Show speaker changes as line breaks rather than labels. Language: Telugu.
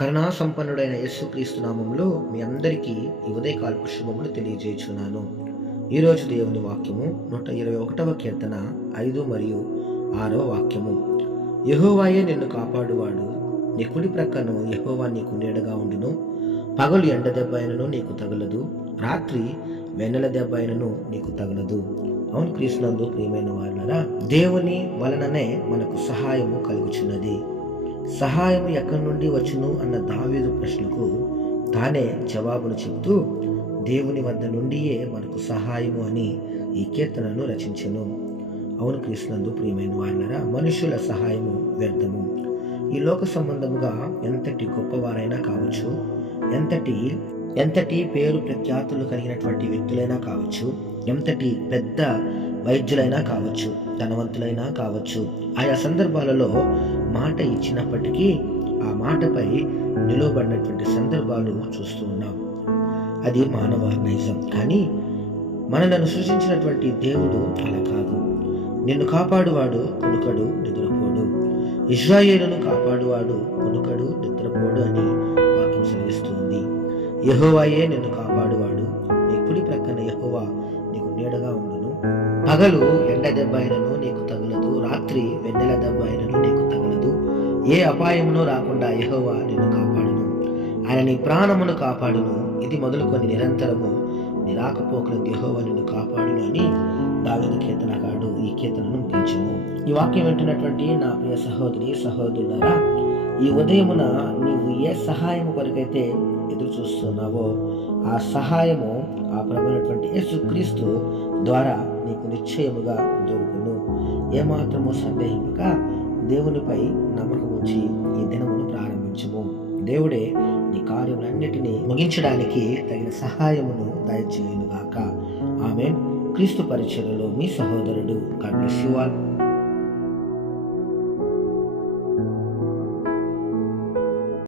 కరుణాసంపన్నుడైన యేసుక్రీస్తు నామంలో మీ అందరికీ ఈ ఉదయకాలపు శుభములు తెలియజేయుచున్నాను. ఈరోజు దేవుని వాక్యము నూట ఇరవై ఒకటవ కీర్తన ఐదు మరియు ఆరవ వాక్యము. యహోవాయే నిన్ను కాపాడువాడు. నీ కుడి ప్రక్కను యహోవా నీకు నీడగా ఉండును. పగలు ఎండ దెబ్బ అయినను నీకు తగలదు. రాత్రి వెన్నెల దెబ్బ అయినను నీకు తగలదు. అవును క్రీస్తునందు ప్రియమైన వాళ్ళరా దేవుని వలననే మనకు సహాయము కలుగుచున్నది. సహాయం ఎక్కడి నుండి వచ్చును అన్న దావీదు ప్రశ్నకు తానే జవాబును చెబుతూ దేవుని వద్ద నుండియే మనకు సహాయము అని ఈ కీర్తనను రచించను. అవును కృష్ణందు ప్రియమైన వాళ్ళరా మనుషుల సహాయము వ్యర్థము. ఈ లోక సంబంధముగా ఎంతటి గొప్పవారైనా కావచ్చు ఎంతటి ఎంతటి పేరు ప్రఖ్యాతులు కలిగినటువంటి వ్యక్తులైనా కావచ్చు ఎంతటి పెద్ద వైద్యులైనా కావచ్చు ధనవంతులైనా కావచ్చు ఆయా సందర్భాలలో మాట ఇచ్చినప్పటికీ ఆ మాటపై నిలువబడినటువంటి సందర్భాలు చూస్తూ ఉన్నాం. అది మానవ నైజం. కానీ మనలను సృష్టించినటువంటి దేవుడు అలా కాదు. నిన్ను కాపాడువాడు కొనుకడు నిద్రపోడు. ఇజ్రాయేలును కాపాడువాడు కొనుకడు నిద్రపోడు అని వాక్యం సెలవిస్తుంది యహోవాయే నిన్ను కాపాడువాడు. పగలు ఎండ దెబ్బ అయినను నీకు తగలదు రాత్రి వెన్నెల దెబ్బ అయినను నీకు తగలదు. ఏ అపాయమును రాకుండా యహోవా నిన్ను కాపాడును. ఆయన నీ ప్రాణమును కాపాడును. ఇది మొదలుకొని నిరంతరము నీ రాకపోకలకు యహోవా నిన్ను కాపాడును అని దావిద కీర్తనకాడు ఈ కీర్తనను ముగించను ఈ వాక్యం వింటున్నటువంటి నా ప్రియ సహోదరి సహోదరులారా ఈ ఉదయమున నీవు ఏ సహాయం కొరకైతే ఎదురు చూస్తున్నావో ఆ సహాయము ఆ ప్రభుని యేసుక్రీస్తు ద్వారా నీకు నిశ్చయముగా దొరుకును. ఏమాత్రము సందేహింపక దేవునిపై నమ్మకం ఉంచి ఈ దినమును ప్రారంభించము. దేవుడే నీ కార్యములన్నిటినీ ముగించడానికి తగిన సహాయమును దయచేయునుగాక. ఆమె క్రీస్తు పరిచయలో మీ సహోదరుడు గాడ్